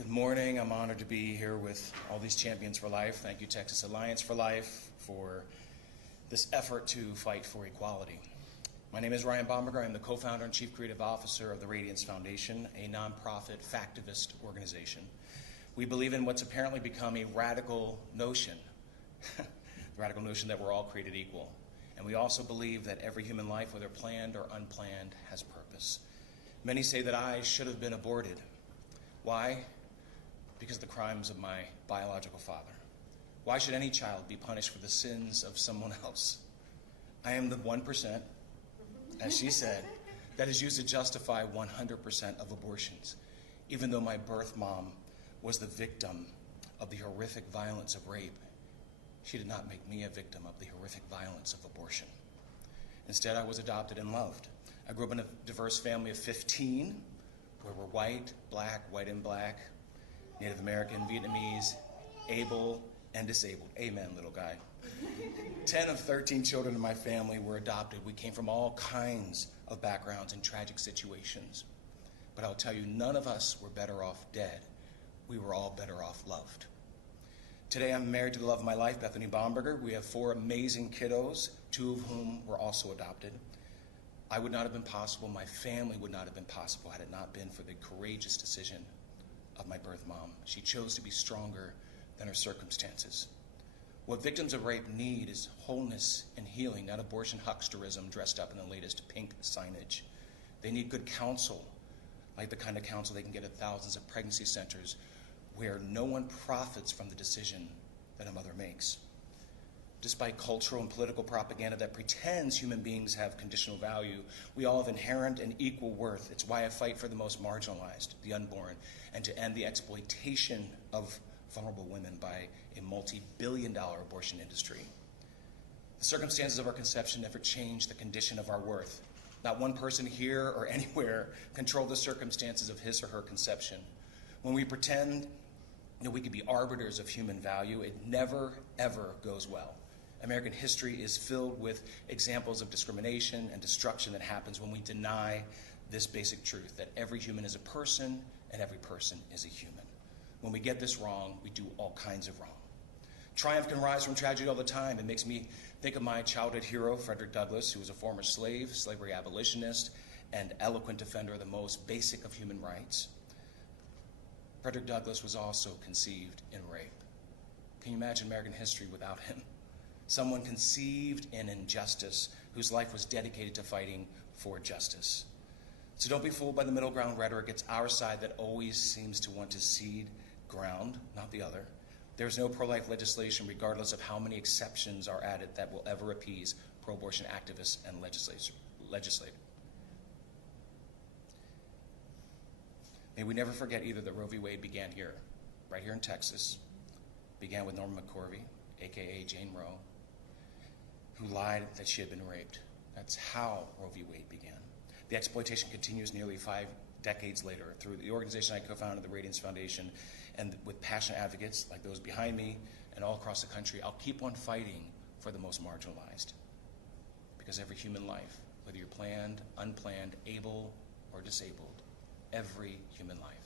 Good morning. I'm honored to be here with all these champions for life. Thank you, Texas Alliance for Life, for this effort to fight for equality. My name is Ryan Bomberger. I'm the co-founder and chief creative officer of the Radiance Foundation, a nonprofit factivist organization. We believe in what's apparently become a radical notion, the radical notion that we're all created equal. And we also believe that every human life, whether planned or unplanned, has purpose. Many say that I should have been aborted. Why? Because of the crimes of my biological father. Why should any child be punished for the sins of someone else? I am the 1%, as she said, that is used to justify 100% of abortions, even though my birth mom was the victim of the horrific violence of rape. She did not make me a victim of the horrific violence of abortion. Instead, I was adopted and loved. I grew up in a diverse family of 15, where we're white, and black, Native American, Vietnamese, able and disabled. Amen, little guy. 10 of 13 children in my family were adopted. We came from all kinds of backgrounds and tragic situations. But I'll tell you, none of us were better off dead. We were all better off loved. Today I'm married to the love of my life, Bethany Bomberger. We have 4 amazing kiddos, 2 of whom were also adopted. I would not have been possible, my family would not have been possible had it not been for the courageous decision of my birth mom. She chose to be stronger than her circumstances. What victims of rape need is wholeness and healing, not abortion hucksterism dressed up in the latest pink signage. They need good counsel, like the kind of counsel they can get at thousands of pregnancy centers where no one profits from the decision that a mother makes. Despite cultural and political propaganda that pretends human beings have conditional value, we all have inherent and equal worth. It's why I fight for the most marginalized, the unborn, and to end the exploitation of vulnerable women by a multi-billion-dollar abortion industry. The circumstances of our conception never change the condition of our worth. Not one person here or anywhere controlled the circumstances of his or her conception. When we pretend that we could be arbiters of human value, it never, ever goes well. American history is filled with examples of discrimination and destruction that happens when we deny this basic truth, that every human is a person and every person is a human. When we get this wrong, we do all kinds of wrong. Triumph can rise from tragedy all the time. It makes me think of my childhood hero, Frederick Douglass, who was a former slave, slavery abolitionist, and eloquent defender of the most basic of human rights. Frederick Douglass was also conceived in rape. Can you imagine American history without him? Someone conceived in injustice, whose life was dedicated to fighting for justice. So don't be fooled by the middle ground rhetoric. It's our side that always seems to want to cede ground, not the other. There's no pro-life legislation, regardless of how many exceptions are added, that will ever appease pro-abortion activists and legislators. May we never forget either that Roe v. Wade began here, right here in Texas, began with Norma McCorvey, AKA Jane Roe, who lied that she had been raped. That's how Roe v. Wade began. The exploitation continues nearly 5 decades later through the organization I co-founded, the Radiance Foundation, and with passionate advocates like those behind me and all across the country. I'll keep on fighting for the most marginalized, because every human life, whether you're planned, unplanned, able, or disabled, every human life